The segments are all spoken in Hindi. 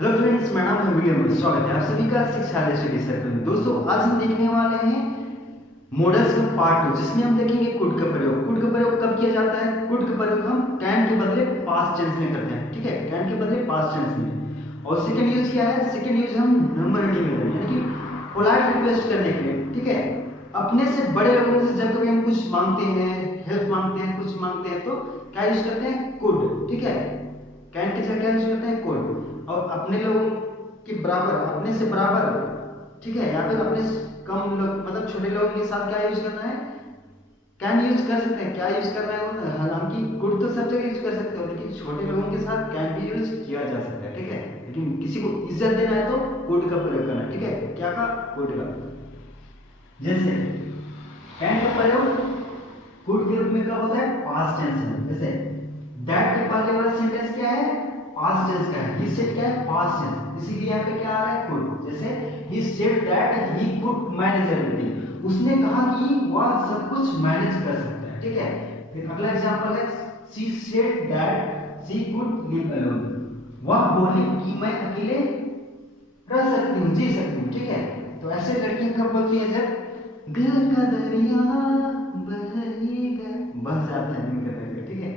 हेलो फ्रेंड्स, मैं नाम है विलियम। स्वागत है आप सभी का शिक्षालय स्टडी सर्कल में। दोस्तों, आज हम देखने वाले हैं मॉडल्स का पार्ट 2, जिसमें हम देखेंगे कुड का प्रयोग। कुड का प्रयोग कब किया जाता है? कुड का प्रयोग हम कैन के बदले पास्ट टेंस में करते हैं। ठीक है, कैन के बदले पास्ट टेंस में। और सेकंड यूज क्या है? सेकंड यूज हम नंबरिंग में करेंगे, यानी कि पोलाइट रिक्वेस्ट करने के लिए। ठीक है, अपने से बड़े लोगों से जब कभी हम कुछ मांगते हैं, हेल्प मांगते हैं, कुछ मांगते हैं, तो क्या यूज करते हैं? कुड। ठीक है, कैन की जगह क्या यूज करते हैं? कुड। और अपने लोगों के बराबर, अपने से बराबर, ठीक है, या फिर अपने से कम लोग, मतलब छोटे लोगों के साथ क्या यूज करना है? कैन यूज कर सकते हैं। क्या यूज कर रहे हैं? हालांकि कुड तो सब जगह यूज कर सकते हो, लेकिन छोटे लोगों के साथ कैन भी यूज किया जा सकता है। ठीक है, लेकिन किसी को इज्जत देना है तो कुड का प्रयोग करना है। ठीक है, क्या का? कुड का। जैसे कैन का प्रयोग कुड के रूप में कब होता है? पास्ट टेंस में। जैसे दैट के पहले वाला सेंटेंस क्या है? पास्ट टेंस का है। ही सेड क्या है? Past tense. इसीलिए यहाँ पे क्या आ रहा है? कुड। जैसे he said that he could manage everything, उसने कहा कि वह सब कुछ मैनेज कर सकता है। ठीक है, फिर अगला एग्जांपल है she said that she could live alone, वह बोली कि मैं अकेले रह सकती हूँ, जी सकती हूँ। ठीक है, तो ऐसे लड़कियां कब बोलती है? जब दिल का दरिया बह जाता है दिल का दरिया। ठीक है,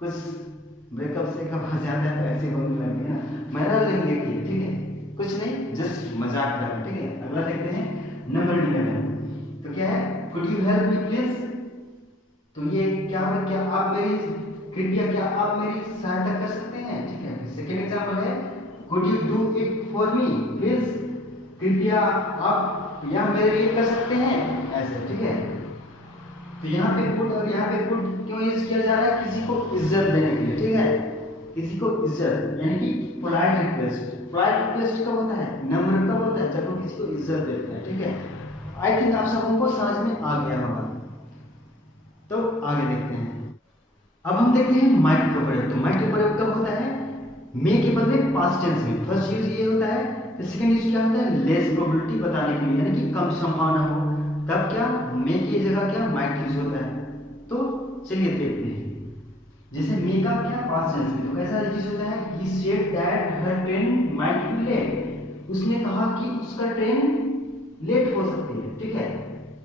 कुछ ब्रेकअप से कब आ जाता है तो ऐसे बोलने लगती है ना, मेरा लेंगे कि। ठीक है, कुछ नहीं, जस्ट मजाक कर रहे हैं। ठीक है, अगला देखते हैं नंबर डी में। तो क्या है? Could you help me please. तो ये क्या है? क्या आप मेरी, कृपया क्या आप मेरी सहायता कर सकते हैं? ठीक है, सेकेंड एग्जांपल है could you do it for me please, कृपया आप यह मेरे लिए कर सकते हैं, ऐसे। ठीक है, तो यहाँ पे कुड और यहाँ पे कुड क्यों यूज किया जा रहा है? किसी को इज्जत देने के लिए। ठीक है, किसी को इज्जत, यानी कि पोलाइट रिक्वेस्ट। पोलाइट रिक्वेस्ट कब होता है? नम्र कब होता है? जब हम किसी को इज्जत देते हैं। ठीक है, आई थिंक आप सबों को समझ में आ गया होगा। तो आगे देखते हैं। अब हम देखते हैं माइट का प्रयोग। तो माइट का प्रयोग कब होता है? मे के बदले पास्ट टेंस में। फर्स्ट यूज ये होता है। सेकंड यूज क्या होता है? लेस प्रोबेबिलिटी बताने के लिए, यानी कि कम संभावना हो, तब क्या मे की जगह क्या माइट यूज होता है। तो चलिए देखते हैं। जैसे मे का क्या? पास्ट टेंस में। तो कैसा यूज होता है? He said that her train might be late, उसने कहा कि उसका ट्रेन लेट हो सकती है। ठीक है,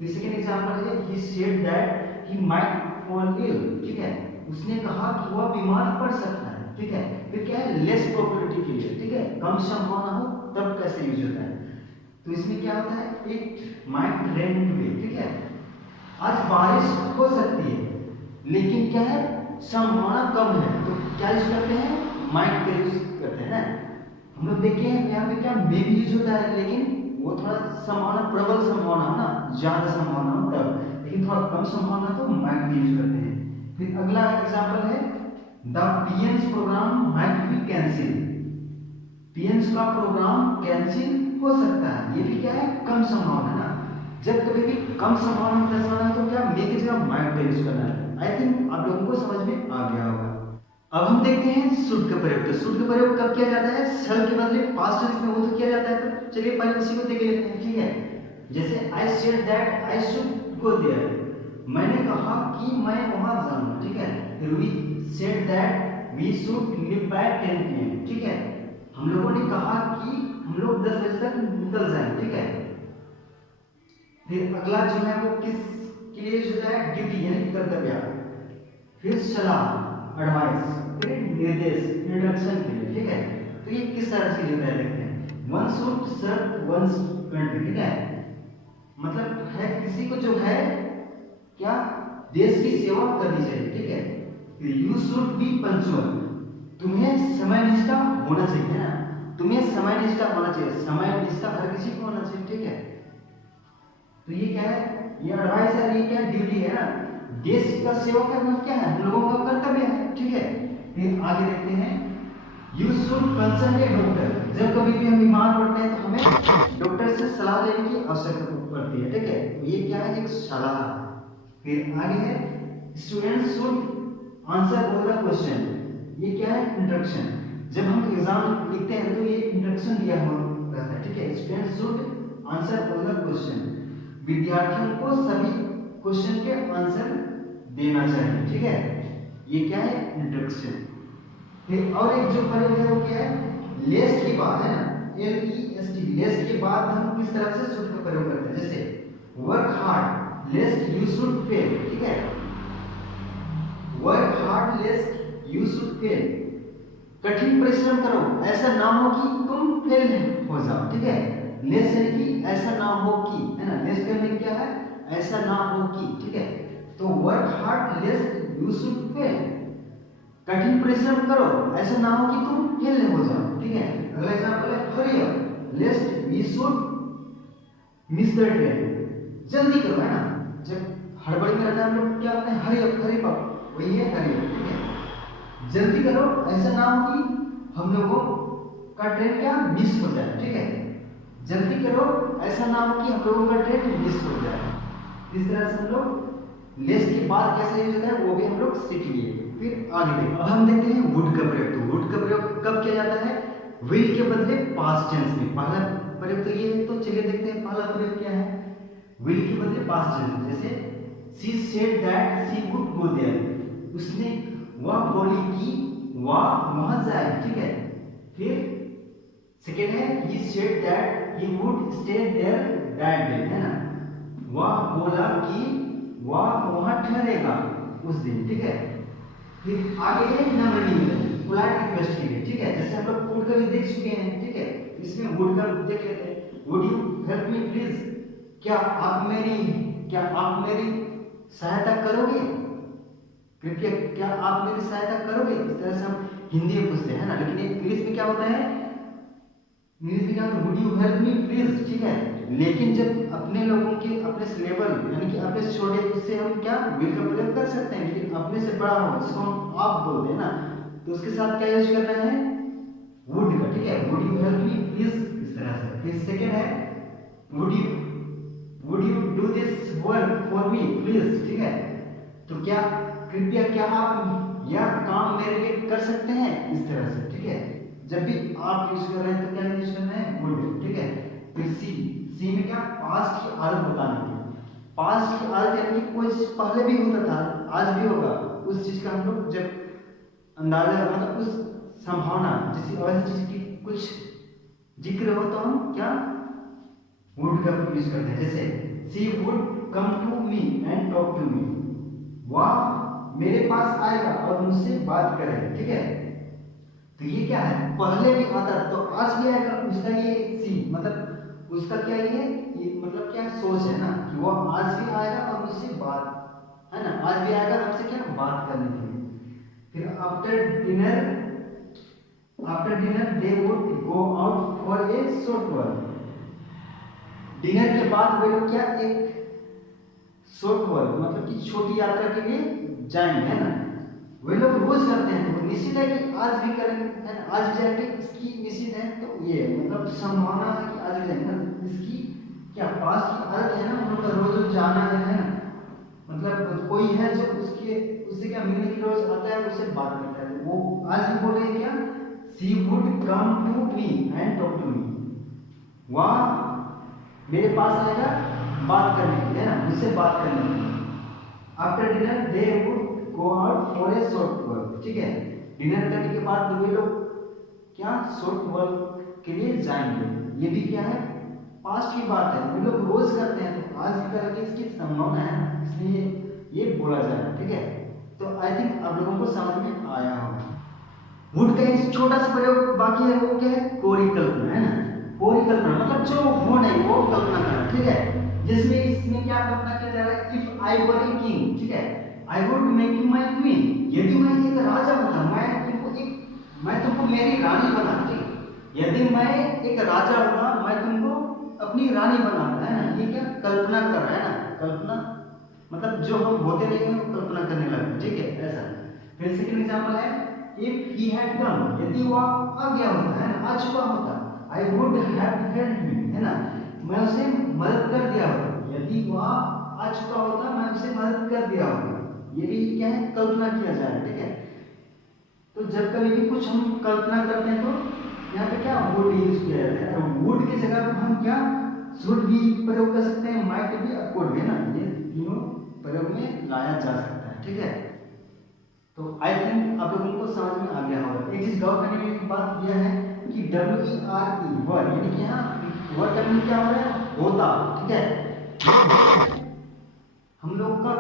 सेकंड एग्जांपल है he said that he might fall ill. ठीक है, उसने कहा कि वह बीमार पड़ सकता है। ठीक है, फिर क्या है? लेस प्रोबेबिलिटी के लिए। ठीक है, कम संभावना हो तब कैसे यूज होता है? तो इसमें क्या होता है? It might rain today. ठीक है, आज बारिश हो सकती है, लेकिन क्या है? संभावना कम है, तो क्या यूज करते हैं? माइट का यूज करते हैं ना। हम लोग देखिए यहाँ पे क्या मे भी यूज होता है, लेकिन वो थोड़ा संभावना, प्रबल संभावना हो ना, ज्यादा संभावना हो तब, लेकिन थोड़ा कम संभावना तो माइट भी यूज करते हैं। फिर अगला एग्जांपल है the PNs programme might be cancel, PNs का प्रोग्राम कैंसिल हो सकता है। ये भी क्या है? कम संभावना ना। जब कभी भी कम संभावना दर्शाना है तो क्या मे की जगह माइट का यूज करना है। आई थिंक आप लोगों को समझ में आ गया होगा। अब हम देखते हैं शुड का प्रयोग। तो शुड का प्रयोग कब किया जाता है? शल के बदले पास्ट टेंस में वो तो किया जाता है। तो चलिए पहले उसी को देख लेते हैं। ठीक है, जैसे I said that I should go there, मैंने कहा कि मैं वहां जाऊंगा। ठीक है, फिर we said that we should leave by 10 PM। ठीक है, हम लोगों ने कहा कि हम लोग 10 बजे तक निकल जाएंगे। ठीक है, फिर अगला जो है वो किस के लिए यूज होता है? ड्यूटी, यानी कर्तव्य। फिर सलाह, एडवाइस, फिर निर्देश, इंस्ट्रक्शन के लिए। ठीक है, तो ये किस तरह से होता है देखते हैं। One should serve one's country. ठीक है, मतलब है किसी को जो है क्या? देश की सेवा करनी चाहिए। ठीक है, फिर यू शुड बी पंक्चुअल, तुम्हें समय निष्ठा होना चाहिए ना, तुम्हें समय निष्ठा होना चाहिए। समय निष्ठा हर किसी को होना चाहिए। ठीक है, तो ये क्या है? ये एडवाइस है, ये क्या है? ड्यूटी है ना। देश का सेवा करना क्या है? हम लोगों का कर्तव्य है। ठीक है, फिर आगे देखते हैं you should consult A doctor, जब कभी भी हम बीमार पड़ते हैं तो हमें डॉक्टर से सलाह लेने की आवश्यकता पड़ती है। ठीक है, तो ये क्या है? एक सलाह। फिर आगे है students should answer all the question, ये क्या है? इंट्रोडक्शन। जब हम एग्जाम लिखते हैं तो ये इंट्रोडक्शन दिया हुआ रहता है। ठीक है, students should answer all the question, विद्यार्थियों को सभी क्वेश्चन के आंसर देना चाहिए। ठीक है, ये क्या है? इंट्रोडक्शन। फिर और एक जो प्रयोग है वो क्या है? लेस के LEST, लेस्ट के बाद हम किस तरह से शुड का प्रयोग करते हैं, जैसे work hard लेस्ट you should fail, ठीक है, work hard लेस्ट you should fail, कठिन परिश्रम करो ऐसा ना हो कि तुम फेल हो जाओ, ठीक है, लेस्ट यानी कि ऐसा ना हो कि, है ना, लेस्ट करने क्या है, ऐसा ना हो कि, ठीक है, तो work hard लेस्ट you should fail, कठिन परिश्रम करो ऐसा ना हो कि तुम फेल हो जाओ, ठीक है। अगला एग्जांपल है hurry up lest we should miss the train, जल्दी करो, है ना, जब हड़बड़ी में रहता है हम लोग क्या बोलते हैं, हरी अप, हरी अप, वही है हरी अप, ठीक है, जल्दी करो ऐसा ना हो कि हम लोगों का ट्रेन क्या मिस हो जाए, ठीक है, जल्दी करो ऐसा ना हो कि हम लोगों का ट्रेन मिस हो जाए। इस तरह से हम लोग लेस्ट के बाद कैसे यूज होता है वो भी हम लोग सीख लिए। फिर आगे देखो, अब हम देखते हैं वुड का प्रयोग। तो वुड का प्रयोग कब किया जाता है, विल के बदले पास्ट टेंस में। पहला प्रयोग तो ये है, तो चलिए देखते हैं पहला प्रयोग क्या है, विल के बदले पास्ट टेंस में। जैसे she said that she would go there, उसने वह बोली कि वह वहां जाए, ठीक है। फिर सेकेंड है he said that he would stay there that day, है ना, वह बोला कि वह वहां ठहरेगा उस दिन, ठीक है। फिर आगे है नम्रनी में पोलाइट रिक्वेस्ट के लिए, ठीक है, जैसे हम लोग वुड का भी देख चुके हैं, ठीक है, इसमें वुड का देख लेते हैं। Would you help me please, क्या आप मेरी सहायता करोगे, कृपया क्या आप मेरी सहायता करोगे, इस तरह से हम हिंदी में पूछते हैं ना, लेकिन इंग्लिश में क्या होता है, इंग्लिश में क्या होता है, would you help me please, ठीक है। लेकिन जब अपने लोगों के अपने से लेवल यानी कि अपने से छोटे, उससे हम क्या विल का प्रयोग कर सकते हैं, लेकिन अपने से बड़ा हो जिसको हम आप बोलते हैं ना, तो उसके साथ क्या यूज करना है, वुड का, ठीक है, would you help me please, इस तरह से। फिर सेकेंड है would you do this work for me please, ठीक है, तो क्या कृपया क्या आप यह काम मेरे लिए कर सकते हैं, इस तरह से, ठीक है। जब भी आप यूज कर रहे हैं तो क्या यूज करना है, वुड, ठीक है। फिर सी में क्या, पास्ट की हालत बताने की। पास्ट की हालत यानी कि कोई चीज पहले भी होता था, आज भी होगा, उस चीज का हम लोग जब अंदाजा मतलब उस संभावना जिस वैसी चीज की कुछ जिक्र हो तो हम क्या वुड का यूज करते हैं। जैसे she would come to me and talk to me, वह मेरे पास आएगा और मुझसे बात करेगा, ठीक है। तो ये क्या है, पहले भी आता था तो आज भी आएगा, उसका ये सी मतलब उसका क्या ये मतलब क्या सोच है ना कि वो आज भी आएगा और मुझसे बात, है ना, आज भी आएगा हमसे क्या बात करने के लिए। फिर after dinner they would go out for a short work, dinner के बाद वे लोग क्या एक शॉर्ट वर्क मतलब कि छोटी यात्रा के लिए जाएंगे, है ना, वे लोग रोज करते हैं, तो निश्चित है कि आज भी करेंगे, है ना, आज भी जाएंगे, इसकी निश्चित है, तो ये मतलब संभावना है कि आज भी जाएंगे ना, इसकी क्या पास की आदत है ना, उन लोग का रोज जाना है ना, मतलब कोई है जो उससे क्या मिलने की रोज आता है, उससे बात करता है, वो आज भी बोल रहे हैं क्या, she would come to me and talk to me, वह मेरे पास आएगा बात करने के लिए, है ना, मुझसे बात करने के लिए। After dinner they would go out for a short work, ठीक है, डिनर करने के बाद वे लोग क्या शॉर्ट वर्क के लिए जाएंगे, ये भी क्या है पास्ट की बात है, वे लोग रोज करते हैं, तो आज भी करेंगे, इसकी संभावना है, इसलिए ये बोला जा रहा है, ठीक है। तो आई थिंक आप लोगों को समझ में आया होगा। वुड का एक छोटा सा प्रयोग बाकी है, वो क्या है, कोरिकल्पना, है ना, कोरिकल्पना मतलब जो हो नहीं वो कल्पना करना, ठीक है, जिसमें इसमें क्या कल्पना किया जा रहा है, if I were a king, ठीक है, I would make you my queen, यदि मैं एक राजा होता मैं तुमको मेरी रानी बनाती, यदि मैं एक राजा होता मैं तुमको अपनी रानी बनाता, है ना, ये क्या कल्पना कर रहा है ना, कल्पना मतलब जो हम होते नहीं हैं कल्पना करने लगते, ठीक है, ऐसा। फिर सेकंड एग्जांपल है इफ ही हैड कम, यदि वह आ गया होता, है ना, आ चुका होता, I would have helped him, है ना, मैं उसे मदद कर दिया होता, यदि वह आ चुका होता मैं उसे मदद कर दिया होता, ये भी क्या है कल्पना किया जा रहा है, ठीक है। तो जब कभी भी कुछ हम कल्पना करते हैं तो यहाँ पे क्या वुड यूज किया जाता है, और वुड की जगह पर हम क्या शुड भी प्रयोग कर सकते हैं, माइट भी और कुड भी, ना, ये तीनों प्रयोग में लाया जा सकता है, ठीक है। तो आई थिंक आप लोगों को समझ में आ गया होगा। एक चीज गौर करने की बात यह है कि WERE वर, यानी कि यहाँ वर का मीनिंग क्या हो रहा है? होता। ठीक है, हम लोग का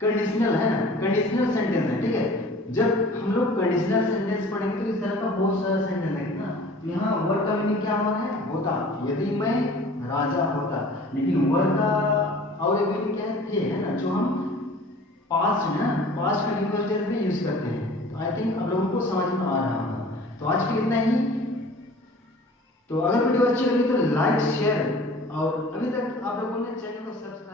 कंडीशनल है ना, कंडीशनल सेंटेंस है। ठीक है, जब हम लोग कंडीशनल सेंटेंस पढ़ेंगे तो इस तरह का बहुत सारा सेंटेंस है ना। तो यहाँ वर का मीनिंग क्या हो रहा है? होता। यदि मैं राजा होता, लेकिन वर का और एक मीनिंग क्या है? थे, है ना, जो हम पास्ट ना, पास्ट कंटिन्यूअस टेंस में यूज करते हैं। तो आई थिंक आप लोगों को समझ में आ रहा होगा। तो आज के लिए इतना ही। तो अगर वीडियो अच्छी लगी तो लाइक शेयर, और अभी तक आप लोगों ने चैनल को सब्सक्राइब